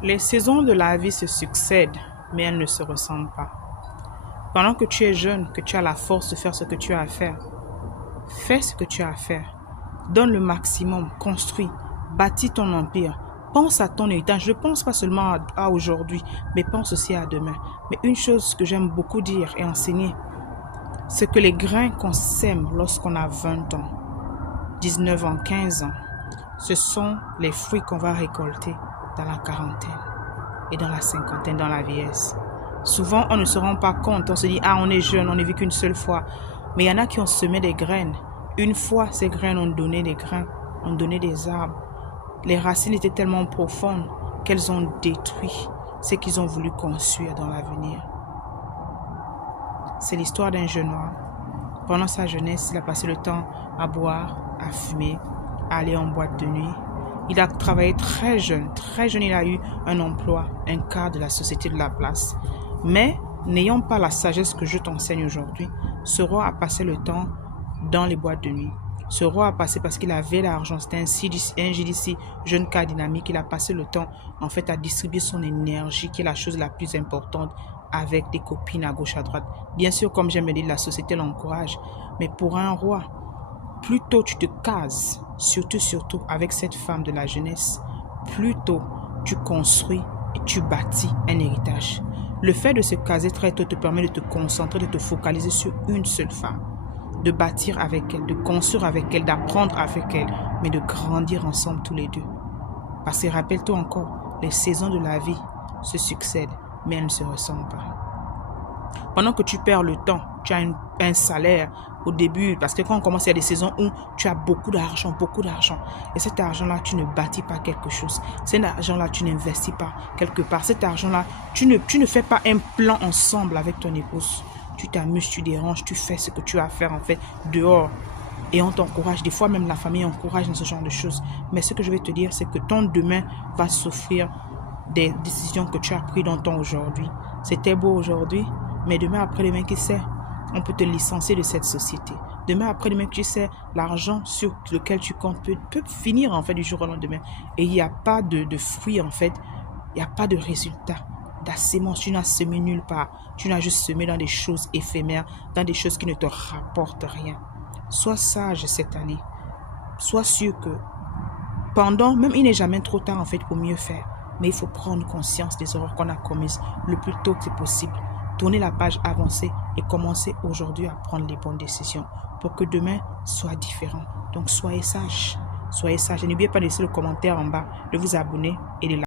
Les saisons de la vie se succèdent, mais elles ne se ressemblent pas. Pendant que tu es jeune, que tu as la force de faire ce que tu as à faire, fais ce que tu as à faire. Donne le maximum, construis, bâtis ton empire. Pense à ton héritage. Ne pense pas seulement à aujourd'hui, mais pense aussi à demain. Mais une chose que j'aime beaucoup dire et enseigner, c'est que les grains qu'on sème lorsqu'on a 20 ans, 19 ans, 15 ans, ce sont les fruits qu'on va récolter dans la quarantaine et dans la cinquantaine, dans la vieillesse. Souvent, on ne se rend pas compte. On se dit, on est jeune, on ne vit qu'une seule fois. Mais il y en a qui ont semé des graines. Une fois, ces graines ont donné des grains, ont donné des arbres. Les racines étaient tellement profondes qu'elles ont détruit ce qu'ils ont voulu construire dans l'avenir. C'est l'histoire d'un jeune noir. Pendant sa jeunesse, il a passé le temps à boire, à fumer, à aller en boîte de nuit. Il a travaillé très jeune, il a eu un emploi, un cadre de la société de la place. Mais, n'ayant pas la sagesse que je t'enseigne aujourd'hui, ce roi a passé le temps dans les boîtes de nuit. Ce roi a passé parce qu'il avait l'argent, c'était un JDC, jeune cadre dynamique. Il a passé le temps en fait à distribuer son énergie, qui est la chose la plus importante, avec des copines à gauche à droite. Bien sûr, comme j'aime le dire, la société l'encourage. Mais pour un roi, plus tôt tu te cases, surtout avec cette femme de la jeunesse, plus tôt tu construis et tu bâtis un héritage. Le fait de se caser très tôt te permet de te concentrer, de te focaliser sur une seule femme, de bâtir avec elle, de construire avec elle, d'apprendre avec elle, mais de grandir ensemble tous les deux. Parce que rappelle-toi encore, les saisons de la vie se succèdent, mais elles ne se ressemblent pas. Pendant que tu perds le temps, tu as un salaire au début, parce que quand on commence, il y a des saisons où tu as beaucoup d'argent. Et cet argent-là, tu ne bâtis pas quelque chose. Cet argent-là, tu n'investis pas quelque part. Cet argent-là, tu ne fais pas un plan ensemble avec ton épouse. Tu t'amuses, tu déranges, tu fais ce que tu as à faire en fait dehors. Et on t'encourage, des fois même la famille encourage dans ce genre de choses. Mais ce que je vais te dire, c'est que ton demain va souffrir des décisions que tu as prises dans ton aujourd'hui. C'était beau aujourd'hui, mais demain après-demain, qui sait, on peut te licencier de cette société. Demain après-demain, tu sais, l'argent sur lequel tu comptes peut finir en fait du jour au lendemain. Et il n'y a pas de fruits en fait, il n'y a pas de résultat. Ta sémence, tu n'as semé nulle part. Tu n'as juste semé dans des choses éphémères, dans des choses qui ne te rapportent rien. Sois sage cette année. Sois sûr que même il n'est jamais trop tard en fait pour mieux faire. Mais il faut prendre conscience des erreurs qu'on a commises le plus tôt que possible. Tourner la page, avancer et commencer aujourd'hui à prendre les bonnes décisions pour que demain soit différent. Donc soyez sages. Soyez sages. Et n'oubliez pas de laisser le commentaire en bas, de vous abonner et de liker.